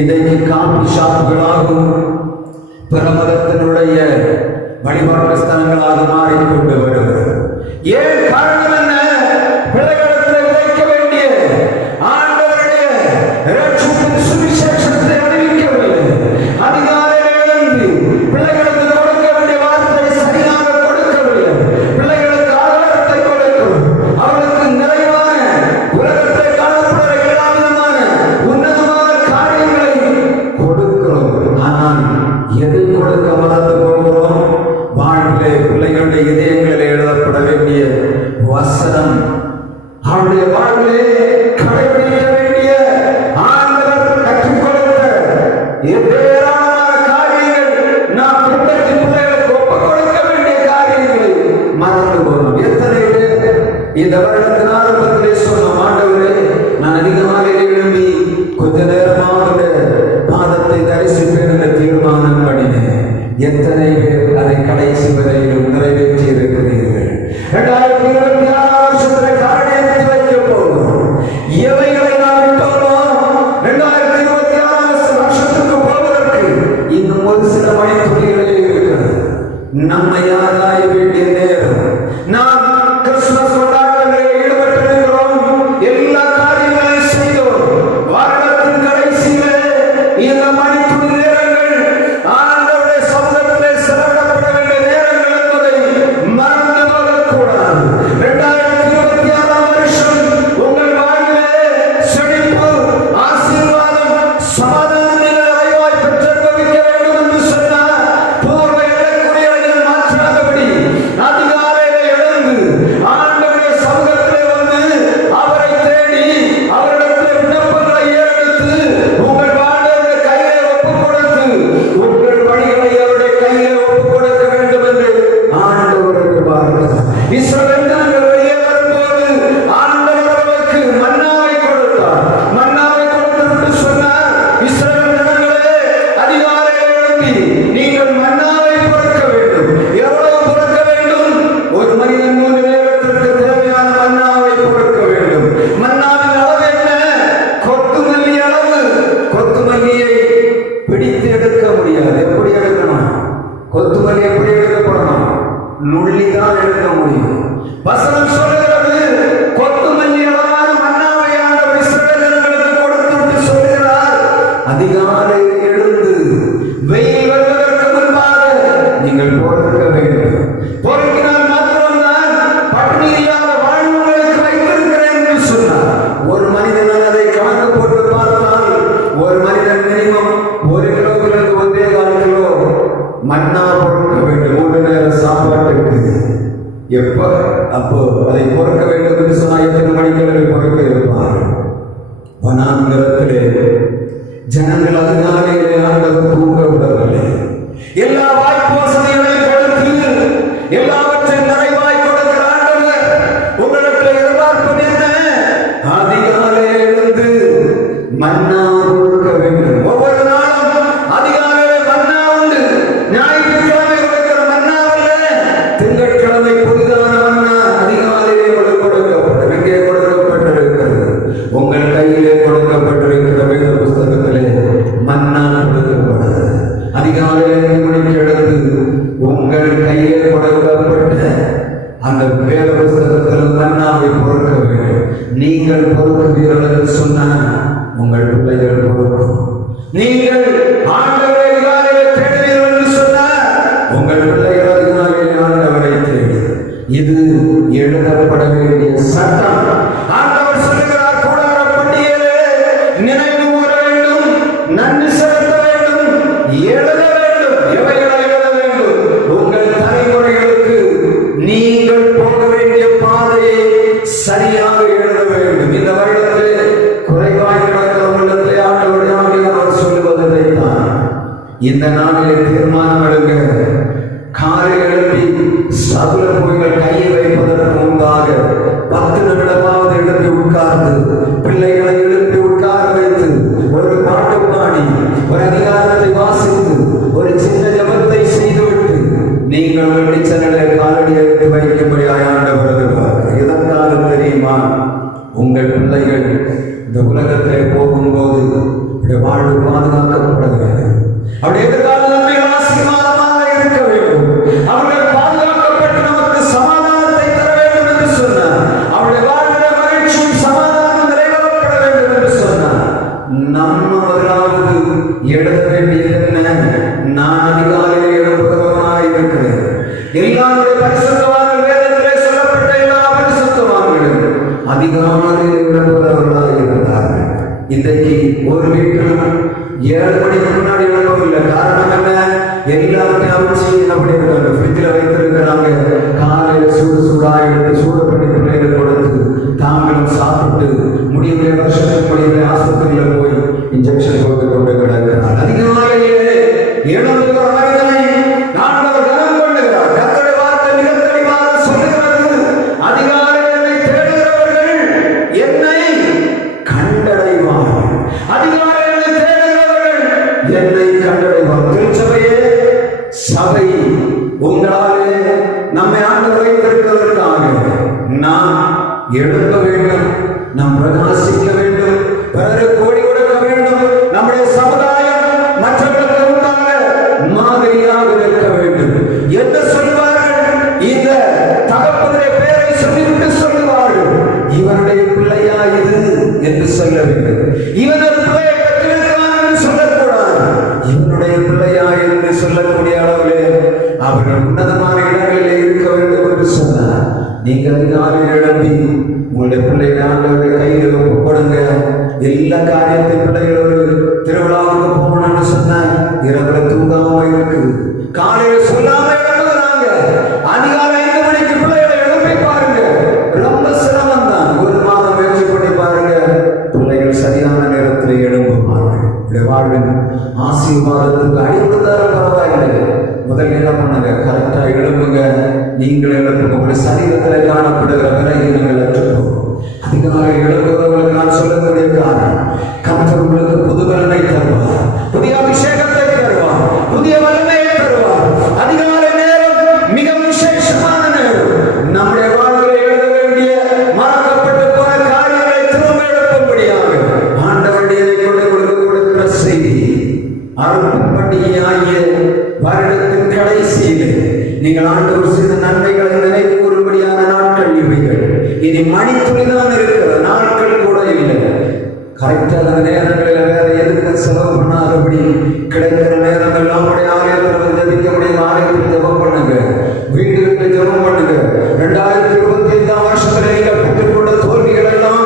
இன்றைக்கு காபி ஷாப்புகளாகும், பிரமதத்தினுடைய வழிபாட்டு ஸ்தலங்களாக மாறிக்கொண்டு வருகிறது. ஏன் காரணம் என்ன? பிள்ளைகளிடத்தில் விதைக்க வேண்டிய ஆண்டவருடைய இரட்சிப்பின் சுவிசேஷத்தை அறிவிக்கவில்லை. அதிகாலையிலே எழுந்து பிள்ளைகளுக்கு கொடுக்க வேண்டிய வார்த்தை சரியாக கொடுக்கவில்லை. பிள்ளைகளுக்கு ஆதாரத்தை கொடுக்கிறோம். அவர்களுக்கு நிறைவான உலகத்தை காணப்படுகிற எல்லாவிதமான உன்னதமான காரியங்களை கொடுக்கிறோம். ஆனால் எதை கொடுக்க மறந்து போகிறோம்? வாழ்விலே பிள்ளைகளுடைய இதயங்களில் எழுதப்பட வேண்டிய வசனம், அவருடைய வாழ்விலே கடைபிடிக்க வேண்டிய ஆண்டவர் கற்றுக் கொடுத்த ஏராளமான காரியங்கள், நாம் பின்பற்றி பிள்ளைகளுக்கு ஒப்புக் கொடுக்க வேண்டிய காரியங்களை மறந்து போகிறோம். எத்தனை பேர் இந்த வருடத்தின் ஆரம்பத்திலே சொன்னோம், ஆண்டவரே நான் அதிகமாக எழும்பி கொஞ்ச நேரமாக பாதத்தை தரிசிப்பேன் என்ற தீர்மானம் பண்ணினேன். எத்தனை பேர் அதை கடைசி வரையிலும் நிறைவேற்றி இருக்கிறீர்கள்? 2026 வருஷத்தில் காரியத்தை வைக்க போகிறோம். எவைகளை நாம் விட்டோமோ 2026 வருஷத்துக்கு போவதற்கு இன்னும் ஒரு சில மணித்துளிகளே இருக்கிறது. நம்மை ஆராய வேண்டிய நேரம். நாம் இஸ்ரவேல் ஜனங்கள் வெளியே வரும்போது ஆண்டவர் அவர்களுக்கு மன்னாவை கொடுத்தார். மன்னாவை கொடுத்துவிட்டு சொன்னார், இஸ்ரவேல் ஜனங்களே, அதிகாலையில் எழும்பி நீங்கள் மன்னாவை பொறுக்க வேண்டும். எவ்வளவு பொறுக்க வேண்டும்? ஒரு மனிதன் 3 நேரத்திற்கு தேவையான மன்னாவை பொறுக்க வேண்டும். மன்னாவின் அளவு என்ன? கொத்துமல்லி அளவு. கொத்துமல்லியை பிடித்து எடுக்க முடியாது. எப்படி எடுக்கணும்? கொத்துமல்லி எப்படி எடுக்கப்படணும்? நுள்ளிதான் எடுக்க முடியும். வசனம் சொல்லுகிறது, கொத்துமல்லி அளவான மன்னாவை ஆண்டவர் இஸ்ரவேல் ஜனங்களுக்கு கொடுத்துவிட்டு சொல்கிறார், அதிகாலையில் எழுந்து வெயில் வருவதற்கு முன்பாக நீங்கள் பொறுக்க வேண்டும். பொறுக்கினால் மாத்திரம்தான் பட்டினி இல்லாத வாழ்வு உங்களுக்கு வைத்திருக்கிறேன் என்று சொன்னார். ஒரு மனிதன் அதை கணக்கு போட்டு பார்த்தால் ஒரு மனிதன் மினிமம் 1 கிலோவிலிருந்து 1.25 கிலோ மன்னா பொறுக்க வேண்டும். 3 நேர சாப்பாட்டுக்கு. எப்ப? அப்போ அதை பொறுக்க வேண்டும் என்று சொன்னால் எத்தனை மணிக்கு பொறுக்க இருப்பார்? வனாந்திரத்திலே ஜனங்கள் அதிகாலையிலே ஆண்டவர் தூங்க விடவில்லை. எல்லா வாய்ப்பு வசதிகளையும் கொடுத்து எல்லாவற்றையும் நிறைவாய் கொடுக்கிற ஆண்டவர் உங்களிடத்தில் எதிர்பார்ப்பது என்ன? அதிகாலையில் எழுந்து மன்னா கொடுக்க வேண்டும். ஒவ்வொரு நாளும் அதிகாலையிலே மன்னா உண்டு. ஞாயிற்றுக்கிழமை கொடுக்கிற மன்னா அல்ல, திங்கட்கிழமை புதிதான மன்னா அதிகாலையிலே கொடுக்கப்படும். எங்கே கொடுக்கப்பட்டிருக்கிறது? உங்கள் கையிலே கொடுக்கப்பட்டிருக்கிற வேத புஸ்தகத்திலே மன்னா கொடுக்கப்படுது. அதிகாலையிலே 5 மணிக்கு எழுந்து உங்கள் கையிலே கொடுக்கப்பட்ட அந்த வேத புஸ்தகத்தில் மன்னாவை பொறுக்க வேண்டும். நீங்கள் பொறுக்குவீர்கள் என்று சொன்னால் உங்கள் பிள்ளைகள் பொறுக்கும். நீங்கள் ஆண்டவரை அதிகாலையிலே தேடுவீர்கள் என்று சொன்னால் உங்கள் பிள்ளைகள் அதிகாலையிலே ஆண்டவரை தேடு. இது எழுதப்பட வேண்டிய சட்டம். ஆண்டவர் சொல்லுகிறார், கூடார பண்டிகையிலே நினைவு கூற வேண்டும், நன்றி செலுத்த வேண்டும், எழுத வேண்டும். எவைகளை எழுத வேண்டும்? உங்கள் தலைமுறைகளுக்கு நீங்கள் போக வேண்டிய பாதையை சரியாக எழுத வேண்டும். இந்த வருடத்திலே குறைவாய் கிடக்கிற உள்ளத்திலே ஆண்டவருடைய ஆவியானவர் சொல்லுவதைத்தான் இந்த நாளிலே தீர்மானம் எடுங்க. காலை எழுப்பி சதுர பொய்கள் கையை வைப்பதற்கு முன்பாக 10 நிமிடமாவது எழுப்பி உட்கார்ந்து பிள்ளைகளை எழுப்பி உட்கார வைத்து ஒரு பாட்டு பாடி ஒரு அதிகாரத்தை வாசித்து ஒரு சின்ன ஜபத்தை செய்துவிட்டு நீங்கள் வெளிச்சநிலை காலடி எடுத்து வைக்கும்படியாக ஆண்டவர் வருவார். எதற்காக தெரியுமா? உங்கள் பிள்ளைகள் இந்த உலகத்திலே போகும்போது வாழ்வு பாதுகாக்கப்பட வேண்டும். அப்படி எதிர்கால நன்மைகள் ஆசீர்வாதமாக இருக்க வேண்டும். அவர்கள் பாதுகாக்கப்பட்டு நமக்கு சமாதானத்தை தர வேண்டும் என்று சொன்னார். அவருடைய வாழ்விலே மகிழ்ச்சியும் சமாதானம் நிறைவேறப்பட வேண்டும் என்று சொன்னார். நம்ம முதலாவது எழுத வேண்டியது என்ன? நான் அதிகாலையில் எழுப்புகிறவனாய் இருக்கிறேன். எல்லாருடைய பரிசுத்தவான்கள், வேதத்திலே சொல்லப்பட்ட எல்லா பரிசுத்தவான்களும் அதிகாலையில் எழுப்புகிறவர்களாக இருந்தார்கள். இன்றைக்கு ஒரு வீட்டில் 7 மணிக்கு முன்னாடி எழுப்பவில்லை. காரணம் என்ன? எல்லாருக்கும் அவிச்சி அப்படி இருக்காங்க, ஃப்ரிட்ஜில் வைத்திருக்கிறாங்க. காலையில் சூடாக எடுத்து சூடு பண்ணி பிள்ளைகள் கொடுத்து தாங்களும் சாப்பிட்டு முடிவுடைய வருஷத்துக்கு முடிவுடைய ஆஸ்பத்திரியில் போய் இன்ஜெக்ஷன் போட்டு கொண்டு கிடக்கிறார். அதிகாலையிலே எழுந்துகிற மனிதனை ஆண்டவர் கனம் கொள்ளுகிறார். கர்த்தருடைய வார்த்தை மிக தெளிவாக சொல்லுகிறது, அதிகாலையில் என்னை தேடுகிறவர்கள் என்னை கண்டடைவார்கள். அதிகாலையில் என்னை தேடுகிறவர்கள் என்னை கண்டடைவார்கள். திருச்சபையே, சபை உங்களாலே நம்மை ஆண்டவர் வைத்திருக்கிறதற்காக நாம் எழுத வேண்டும், நாம் பிரகாசிக்க வேண்டும், பிறருக்கு ஓடி கொடுக்க வேண்டும். நம்முடைய சமுதாயம் மற்றவர்களுக்கு முன்பாக மாதிரியாக இருக்க வேண்டும். என்ன சொல்வார்கள்? இந்த தகப்பனுடைய பெயரை சொல்லிவிட்டு சொல்லுவார்கள், இவனுடைய பிள்ளையா இது என்று சொல்ல வேண்டும். இவனுடைய பிள்ளையை பெற்றிருக்கிறான் என்று சொல்லக்கூடாது. இவனுடைய பிள்ளையா என்று சொல்லக்கூடிய அளவிலே அவர்கள் உன்னதமான இடங்களில் இருக்க வேண்டும் என்று சொன்னார். நீங்கள் அதிகாலையில் எழுப்பி உங்களுடைய பிள்ளைகளை ஆண்டவருடைய கையில் கொடுங்க. எல்லா காரியத்தையும் பிள்ளைகள் ஒரு திருவிழாவுக்கு போகணும்னு சொன்ன இரவுல தூங்காம இருக்கு, காலையில் சொல்லாம எழுதுறாங்க. அதிகாலை 5 மணிக்கு பிள்ளைகளை எழுப்பி பாருங்க. ரொம்ப சிரமம் தான். ஒரு மாதம் முயற்சி பண்ணி பாருங்க, பிள்ளைகள் சரியான நேரத்தில் எழும்புவார்கள். வாழ்வின் ஆசீர்வாதத்துக்கு அடிப்படையாக பரவாயில்லை. முதல்ல என்ன பண்ணுங்க? கரெக்டா எழுப்புங்க. நீங்கள் எழுப்புங்க. உங்களுடைய சரீரத்தை சரீரத்தில் காணப்படுகிற விலகினங்கள் அற்றுப்போம். அதிகாலை எழுப்புகிறவர்களுக்கு நான் சொல்லக்கூடிய காரணம், கர்த்தர் உங்களுக்கு புது பலனை தருவார், புதிய அபிஷேகத்தை தருவார், புதிய வல்லமையை தருவார். அதிகாலை நேரம் மிக விசேஷமான நேரம். நம்முடைய வாழ்வில் எழுத வேண்டிய மறக்கப்பட்டு போன காரியங்களை திரும்ப எழுப்பும்படியாக ஆண்டவருடைய கொடுக்கிற செய்தி. அறுப்பு பண்டிகையாகிய வருடத்தின் கடைசியிலே நீங்கள் ஆண்டவர் செய்த நன்மைகளை நினைவு கூறும்படியான நாட்கள் இவைகள். இனி மணித்துளிதான் இருக்கிற நாட்கள் கூட இல்லை. கரெக்டான நேரங்களில் வேற எதுக்கு செலவு பண்ணாதபடி கிடைக்கிற நேரங்கள் நம்முடைய ஆலயத்தில் ஜபிக்க முடியும். ஆலயத்தில் ஜபம் பண்ணுங்க, வீடுகளில் ஜபம் பண்ணுங்க. 2025 வருஷத்துல நீங்கள் பெற்றுக்கொண்ட தோல்விகள் எல்லாம்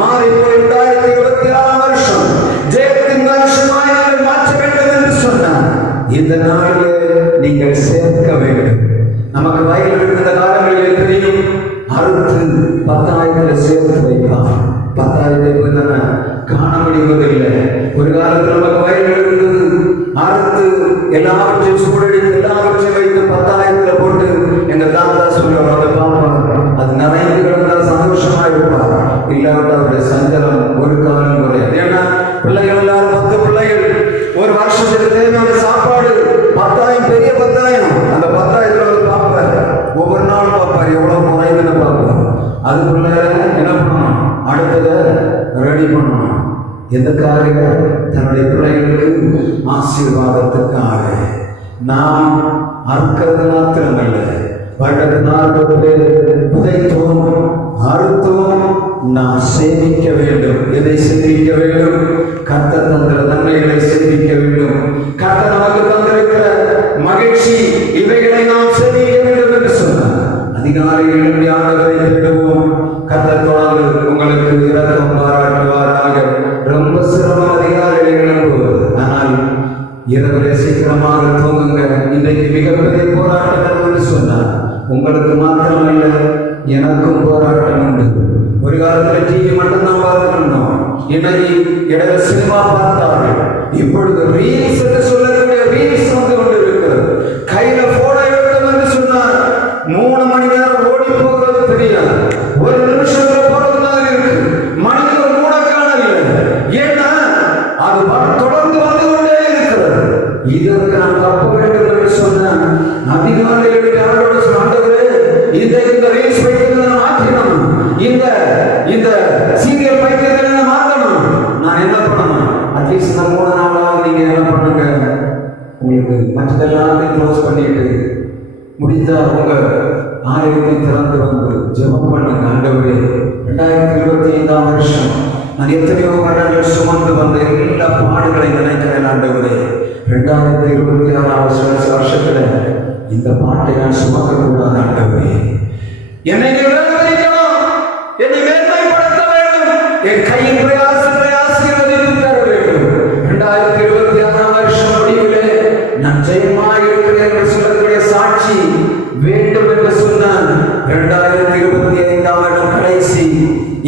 மாறி போய் 2026 வருஷம் ஜெயத்தின் வருஷமாய் நீங்கள் மாற்ற வேண்டும் என்று சொன்னார். இந்த நாளில் நீங்கள் சேர்க்க வேண்டும். நமக்கு வயலில் இருந்த காலங்களில் தெரியும், அறுத்து 10,000 சேர்த்து வைப்பார். 10,000 காண முடிவதில்லை. ஒரு காலத்தில் நமக்கு வயலில் இருந்தது, அறுத்து எல்லாவற்றையும் சூழடித்து எல்லாவற்றையும் வைத்து 10,000 போட்டு எங்க தாத்தா சொல்லுவார், அதை பார்ப்பார். அது நிறைந்து கிடந்தால் சந்தோஷமா இருப்பார். இல்லாவிட்டு அவருடைய சஞ்சலம் ஒரு காலம் குறையாது. ஏன்னா பிள்ளைகள் எல்லாரும் 10 பிள்ளைகள், ஒரு வருஷத்துக்கு தேவையான சாப்பாடு 10,000, பெரிய 10,000. அந்த 10,000 பார்ப்பார், ஒவ்வொரு நாளும் பார்ப்பார், எவ்வளவு குறையுதுன்னு பார்ப்பார். அதுக்குள்ள என்ன பண்ணணும், அடுத்ததை ரெடி பண்ணணும். எதுக்காக? தன்னுடைய பிள்ளைகளுக்கு ஆசீர்வாதத்துக்காக. நாம் அறுக்கிறது மாத்திரமல்ல, வருடத்தினாலே புதைத்தோம், அறுத்தோம், நாம் சேமிக்க வேண்டும். எதை சேமிக்க வேண்டும்? கர்த்தர் தந்திர நன்மைகளை சேமிக்க வேண்டும். கர்த்தர் நமக்கு தந்திருக்கிற மகிழ்ச்சி, இவைகளை நாம் சேமிக்க வேண்டும் என்று சொன்னார். அதிகாரிகள் எழுப்பி ஆண்டவரை தேடுவோம். கர்த்தர் தொடர்ந்து உங்களுக்கு இரக்கம் பாராட்டுவாராக. ரொம்ப சிரமம் அதிகாரிகள் எழுப்புவது, ஆனால் இரவிலே சீக்கிரமாக தூங்குங்க. இன்றைக்கு மிகப்பெரிய போராட்டம் என்று சொன்னார். உங்களுக்கு மாத்திரமல்ல, எனக்கும் போராட்டம் உண்டு. ஒரு காலத்தில் டிவி மட்டும்தான் பார்த்துருந்தோம், இன்னைக்கு இடையில சினிமா பார்த்தார்கள். இப்பொழுது ரீல்ஸ் என்று சொல்லக்கூடிய ரீல்ஸ் வந்து கொண்டிருக்கிறது. கையில போட வேண்டும் என்று சொன்னார், 3 மணி நேரம் ஓடி போகிறது தெரியாது. ஒரு நிமிஷத்துல போறதுதான் இருக்கு. மனிதர் கூட காணவில்லை. ஏன்னா அது தொடர்ந்து வந்து கொண்டே இருக்கிறது. இதற்கு நான் தப்ப வேண்டும் என்று சொன்ன அதிகாரிகளுக்கு அவரோட சொன்னவரே, இந்த ரீல்ஸ் பைத்தியத்தை மாற்றணும், இந்த சீரியல் பைத்தியத்தை மாற்றணும். நான் என்ன பண்ணணும்? அட்லீஸ்ட் இந்த 3 நாளாவது நீங்க என்ன பண்ணுங்க, உங்களுக்கு மற்றதெல்லாத்தையும் க்ளோஸ் பண்ணிட்டு முடிந்தா உங்க ஆலயத்தை திறந்து வந்து ஜெபம் பண்ணுங்க. ஆண்டவரே, 2025 வருஷம் நான் எத்தனையோ வருடங்கள் சுமந்து வந்த எல்லா பாடுகளை நினைக்கிறேன். ஆண்டவரே, 2026 வருஷத்துல இந்த பாட்டை நான் சுமக்க கூடாது. ஆண்டவரே, என்னை நிராகரிக்கணும், என்னை மேன்மைப்படுத்த வேண்டும், என் கையின் பிரயாசத்தை ஆசீர்வதித்து தர வேண்டும். 2026 வருஷம் முடிவிலே நான் ஜெயமாய் இருக்கிறேன் என்று சொல்லக்கூடிய சாட்சி வேண்டும் என்று சொன்னான். 2025 வருடம் கடைசி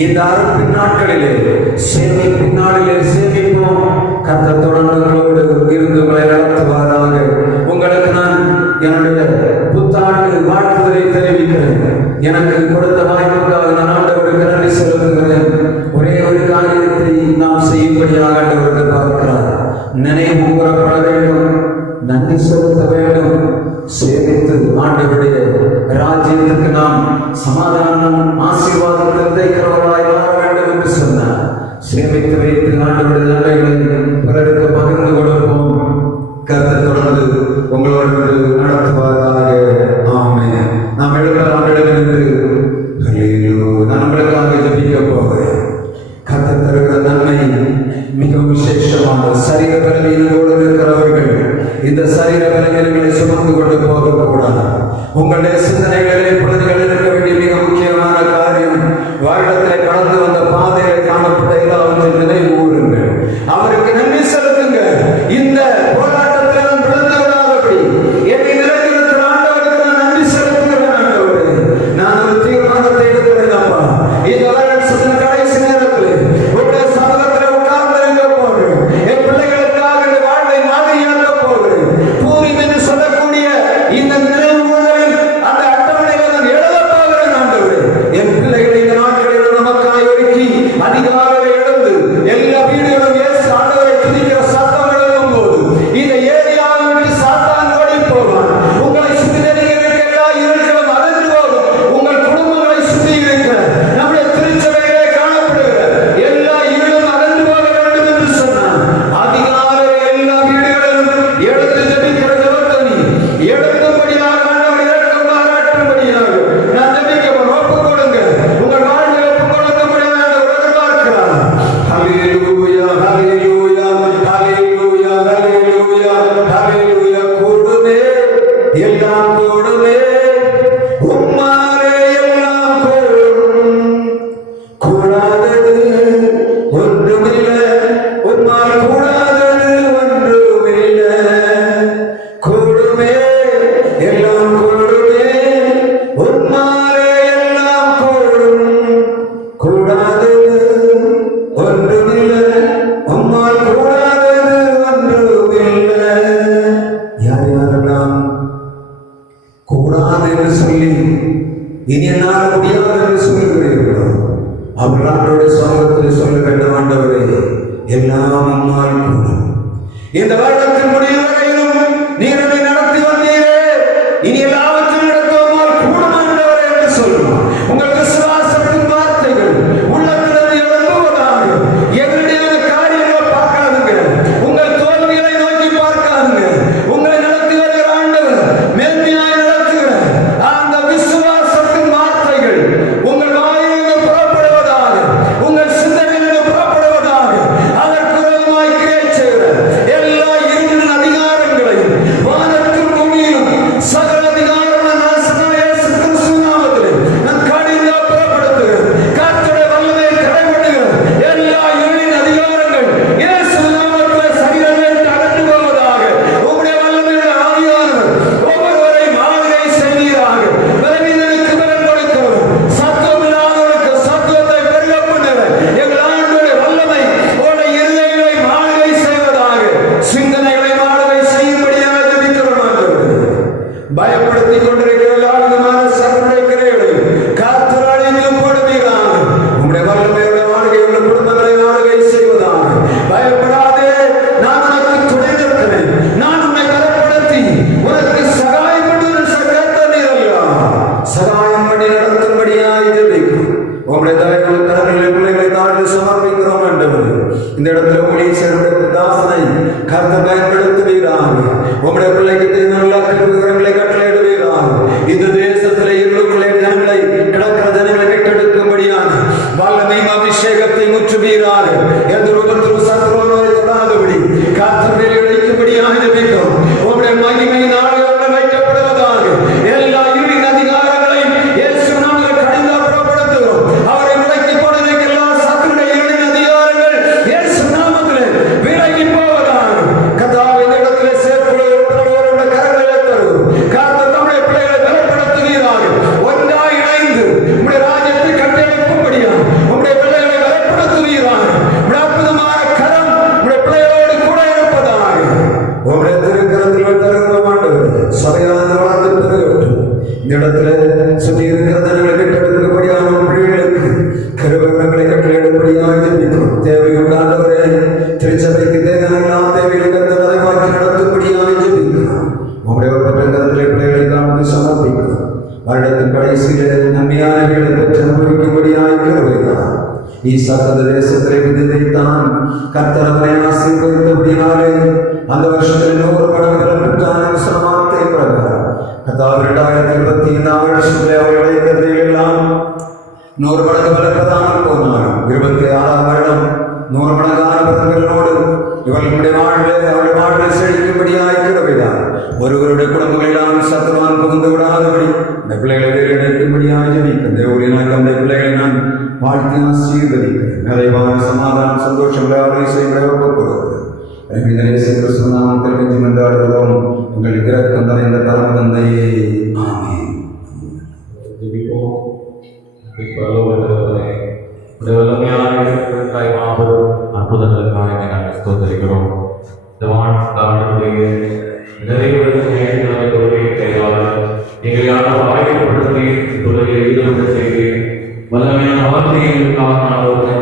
இந்த அறுப்பின் நாட்களிலே, சேமிப்பின் நாளிலே சேமிப்போம். கர்த்தர் தொடர்ந்தவர்களோடு இருந்து உங்களை நடத்துவாராக. உங்களுக்கு நான் என்னுடைய புத்தாண்டு வாழ்த்துதலை தெரிவிக்கிறேன். எனக்கு கொடுத்த வாய்ப்புக்காக நான் ஆண்டவருக்கு நன்றி செலுத்துகிறேன். ஒரே ஒரு காரியத்தை நாம் செய்யும்படியாக ஆண்டவருக்கு பார்க்கிறார். நினைவு கூறப்பட வேண்டும், நன்றி செலுத்த வேண்டும், சேமித்து ஆண்டவருடைய ராஜ்யத்துக்கு நாம் சமாதானம் ஆசீர்வாதத்தை விதைக்கிறவர்களாய் மாற வேண்டும் என்று சொன்னார். சேமித்து வைத்து ஆண்டவருடைய நன்மைகளை பிறருக்கு பகிர்ந்து கொடுப்போம். கர்த்தர் தொடர்ந்து உங்களோடு நடத்துவாராக. ஆமென். நாம் எழுதலாம் எழுதிருந்து நான் உங்களுக்காக ஜெபிக்க போகிறேன். கர்த்தர் தருகிற நன்மை மிக விசேஷமான. சரீர பலவீனத்தோடு இருக்கிறவர்கள் இந்த சரீர பலவீனங்களை சுமந்து கொண்டு போகக்கூடாது. உங்களுடைய சிந்தனைகளிலே பொழுதுகளில் இருக்க வேண்டிய மிக முக்கியமான காரியம், வருடத்தை கடந்து வந்த பாதையை காணப்பட்ட எல்லாவற்றையும் நினைவு கூறுங்கள். அவருக்கு நன்றி செலுத்துங்க. இந்த போராட்டத்தில் நான் விழுந்து விடாதபடி என்னை நிலைநிறுத்த ஆண்டவருக்கு நான் நன்றி செலுத்துகிறேன். ஆண்டவரே, நான் ஒரு தீர்மானத்தை எடுக்கிறேன். அப்பா, இந்த உங்களுடைய தலைவர் கரங்களில் பிள்ளைகளை தாழ்ந்து சமர்ப்பிக்கிறோம் ஆண்டவரே. இந்த இடத்துல ஊழியர்களுடைய தாசனை கர்த்தர் பயன்படுத்துவீராக. உங்களுடைய பிள்ளைக்கு திருநெல்ல கிருபைகளை கட்டளையிடுவீராக. இந்த தேசத்திலே இருளுக்குள்ளே ஜனங்களை கிடக்கிற ஜனங்களை மீட்டெடுக்கும்படியான வல்லமை அபிஷேகத்தை முற்றுவீராக. எந்த ரூபத்திலும் சத்துருவை தொடாதபடி கர்த்தர் மேல் இழைக்கும்படியாக ஜெபிக்கிறோம். உங்களுடைய மகிமை நாளை வைக்கப்படுவதாக. எல்லா இருளின் அதிகாரங்களையும் இயேசு நாமத்தில் கடினப்படுத்துகிறோம். அவரை விலக்கி போடுவதற்கு எல்லா சத்துருடைய இருளின் அதிகாரங்கள் இயேசு நாமத்தில் விலகி போவதாக. கர்த்தாவே, இந்த இடத்திலே சேர்ப்புள்ளவர்களுடைய கரங்களை தருவோம். கர்த்தர் நம்முடைய பிள்ளைகளை பலப்படுத்துவீராக. ஒன்றாய் இணைந்து உம்முடைய ராஜ்யத்தை கட்டளைக்கும்படியாக உம்முடைய பிள்ளைகளை பலப்படுத்துவீராக. உம்முடைய அற்புதமான கரம் உம்முடைய பிள்ளைகளோடு கூட இருப்பதாக. உம்முடைய திருக்கரத்தில் தருகிறோம் ஆண்டவரே. சபையானது வளர்ந்து பெருகட்டும். இந்த இடத்துல சுற்றி இருக்கிற ஜனங்களை கட்டெடுக்கும்படியான பிள்ளைகளுக்கு கருவங்களை கட்டளையிடும்படியாக ஜெபிக்கிறோம். தேவையுண்டானவரே, திருச்சபைக்கு தேவையான எல்லா தேவைகளுக்கு நிறைவாக்கி நடத்தும்படியாக ஜெபிக்கிறோம். உங்களுடைய கரத்திலே பிள்ளைகளை தாழ்ந்து சமர்ப்பிக்கிறோம். வருடத்தின் கடைசியிலே நன்மையான வீடு பெற்று அனுபவிக்கும்படியாக கிருபைதான். ஈசாக்கு தேசத்திலே விதைத்தான். கர்த்தர் அவரை ஆசீர்வதித்தபடியாலே அந்த வருஷத்தில் 100 மடங்குகள் பெற்றான். வார்த்தை பிரகாரம் கர்த்தர் 2025 வருஷத்திலே அவர்களை கருதையெல்லாம் 100 மடங்கு வளர்ப்பதாமல் போனாலும் 26ஆம் வருடம் 100 மடங்கான பதங்களோடு இவர்களுடைய வாழ்வை செழிக்கும்படியாக கிருபைதான். ஒருவருடைய குடும்பங்களெல்லாம் சத்துருவான் புகுந்து விடாதபடி இந்த பிள்ளைகளை வேலையடைக்கும்படியாக ஜெபிக்கிறேன். தேவனாக அந்த பிள்ளைகளை நான் வாழ்த்து ஆசீர்வதிக்கிறேன். நிறைவான சமாதானம் சந்தோஷம் ஒப்புக்கொடுக்கிறேன். நாமத்தில் கெஞ்சி மன்றாடுகிறோம் உங்கள் இறக்கம் நிறைந்த பரம தந்தையே. ஆமென். அற்புதங்களுக்காக நாங்கள் ஸ்தோத்திரிக்கிறோம். இந்த வானுடைய நிறைவேறும் கையாளர் எங்களை ஆயப்படுத்தி தொழிலை ஈடுபட செய்து வல்லமையான வார்த்தைகளுக்காக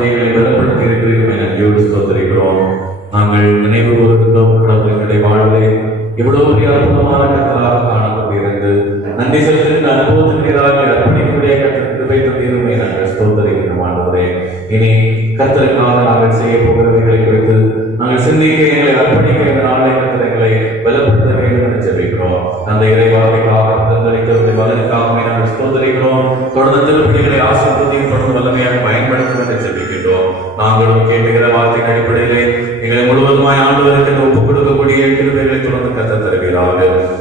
எங்களை பலப்படுத்தி இருக்கிறீர்கள் என ஜோடி ஸ்தோத்திரிக்கிறோம். நாங்கள் நினைவு கூறுகின்றோம். கடவுளுடைய வாழ்வை எவ்வளவு பெரிய அற்புதமான கட்டளாக காணப்பட்டிருந்து நன்றி செலுத்துகின்ற அனுபவத்திற்காக அர்ப்பணிக்கூடிய கிருபை தந்தீருமே நாங்கள் ஸ்தோத்திரிக்கிறோம் ஆண்டவரே. இனி கர்த்தருக்காக நாங்கள் செய்ய போகிறவர்களை குறித்து நாங்கள் சிந்திக்க எங்களை அர்ப்பணிக்க இந்த நாளை கர்த்தர்களை பலப்படுத்த வேண்டும் என்று ஜெபிக்கிறோம். அந்த இறைவார்த்தைக்காக தந்தளித்தவருடைய வல்லமைக்காகவே நாங்கள் ஸ்தோத்திரிக்கிறோம். தொடர்ந்து திருப்பணிகளை ஆசீர்வதியும் தொடர்ந்து வல்லமையாக பயன்படுத்தும் என்று ஜெபிக்கின்றோம். நாங்களும் கேட்டுகிற வார்த்தையின் அடிப்படையிலே எங்களை முழுவதுமாய் ஆண்டவருக்கு ஒப்புக் கொடுக்கக்கூடிய கிருபைகளை தொடர்ந்து கர்த்தர் தருவீராக.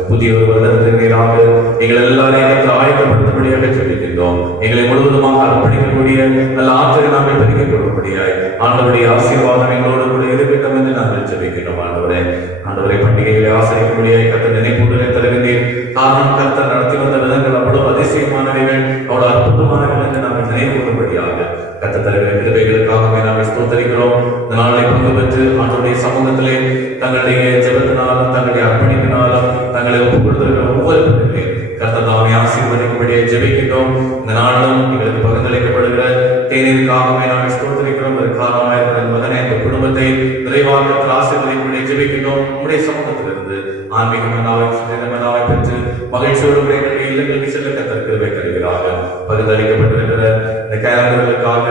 புதிய ஒரு வருடத்திற்காக எங்கள் எல்லாரையும் ஆயத்தப்படுத்தும்படியாக ஜெபிக்கின்றோம். எங்களை முழுவதுமாக அர்ப்பணிக்கக்கூடிய நல்ல ஆற்றலை நாங்கள் பெருக்கிக் கொள்ளும்படியாய் ஆண்டவருடைய ஆசீர்வாதம் எங்களோடு கூட இருக்கட்டும் என்று நாங்கள் ஜெபிக்கின்றோம். ஆண்டவரை பண்டிகைகளை ஆசிரியக்கும்படியாய் கர்த்தர் நினைப்பூட்டலை தருகின்றேன். காரணம் கர்த்தர் நடத்தி வந்த விதங்கள் அவ்வளவு அதிசயமானவைகள், அவ்வளவு அற்புதமானவைகள் என்று நாங்கள் நினைவு கூறும்படியாக கர்த்தர் தருகிற கிருபைகளுக்காகவே நாங்கள் ஸ்தோத்திரிக்கிறோம். இந்த நாளை பங்கு பெற்று ஆண்டவருடைய சமூகத்திலே தங்களுடைய ஜெபத்தினாலும் தங்களுடைய அர்ப்பணிப்பினாலும் தங்களை ஒப்புக் கொடுத்திருக்கிற ஒவ்வொரு கர்த்தர் தாமே ஆசீர்வதிக்கும்படியாக ஜெபிக்கின்றோம். இந்த நாளும் எங்களுக்கு பகிர்ந்தளிக்கப்படுகிற தேநீருக்காகவே நாங்கள் ஸ்தோத்திரிக்கிறோம். காரணமாக மகனை அந்த குடும்பத்தை விரைவாக ஆசீர்வதிக்கும்படியாக ஜெபிக்கின்றோம். உங்களுடைய சமூகத்திலிருந்து ஆன்மீக மனாவை பெற்று மகிழ்ச்சியோடு இல்லங்களுக்கு செல்ல கர்த்தர் கிருபை தருகிறார்கள். பகிர்ந்தளிக்கப்பட்டிருக்கிற இந்த கேலண்டர்களுக்காக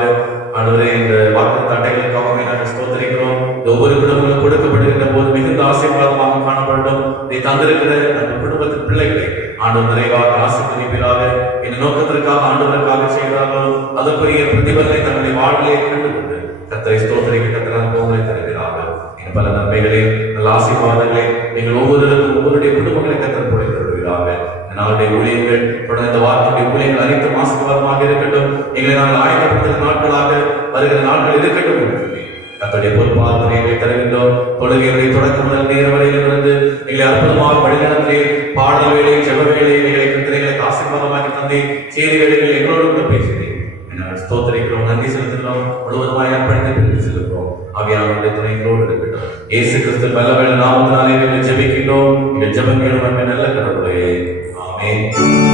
ஆண்டவரே இந்த வாக்கு அட்டைகளுக்காகவே நாங்கள் ஸ்தோத்திரிக்கிறோம். ஒவ்வொரு குடும்பங்களும் கொடுக்கப்படுகின்ற போது மிகுந்த ஆசீர்வாதமாக காணப்படும். நீ தந்திருக்கிற அந்த குடும்பத்தின் பிள்ளைகளை ஆண்டவர் நிறைவாக ஆசீர்வதிப்பீராக. இந்த நோக்கத்திற்காக ஆண்டவருக்காக செய்கிறார்களோ அதற்குரிய பிரதிபலனை தங்களுடைய வாழ்விலே கண்டுகொண்டு கர்த்தரை ஸ்தோத்திரிக்க கர்த்தர் அனுபவங்களை தருகிறார்கள். பல நன்மைகளே நல்ல ஆசீர்வாதங்களே எங்கள் ஒவ்வொருவருக்கும் ஒவ்வொருடைய குடும்பங்களை கர்த்தர் பொழிந்து தருகிறார்கள். நாளுடைய ஊழியர்கள் தொடர்ந்து இந்த வார்த்தையுடைய ஊழியர்கள் அனைத்தும் ஆசீர்வாதமாக இருக்கட்டும். எங்களை நாங்கள் ஆயத்தப்படுத்துகிற நாட்களாக வருகிற நாட்கள் இருக்கட்டும் என்று சொல்லி கர்த்தருடைய பொறுப்பாளர்களை தருகின்றோம். தொழுகைகளை தொடக்கம் முதல் நேர வரையிலிருந்து எங்களை அற்புதமாக வழிநடத்தி பாடல் வேலை ஜெப வேலை எங்களை கர்த்தரை ஆசீர்வாதமாக தந்தி செய்தி வேலைகள் எங்களோடு கூட பேசுகிறேன். ஸ்தோத்திரிக்கிறோம், நன்றி செலுத்துகிறோம், முழுவதுமாய் அர்ப்பணித்து செலுத்துகிறோம். ஆவியானவருடைய துணை எங்களோடு இருக்கட்டும். இயேசு கிறிஸ்து வல்லமையுள்ள நாமத்தினாலே ஜெபிக்கின்றோம். எங்கள் ஜெபங்களும் நல்ல கடவுளே. ஆமென்.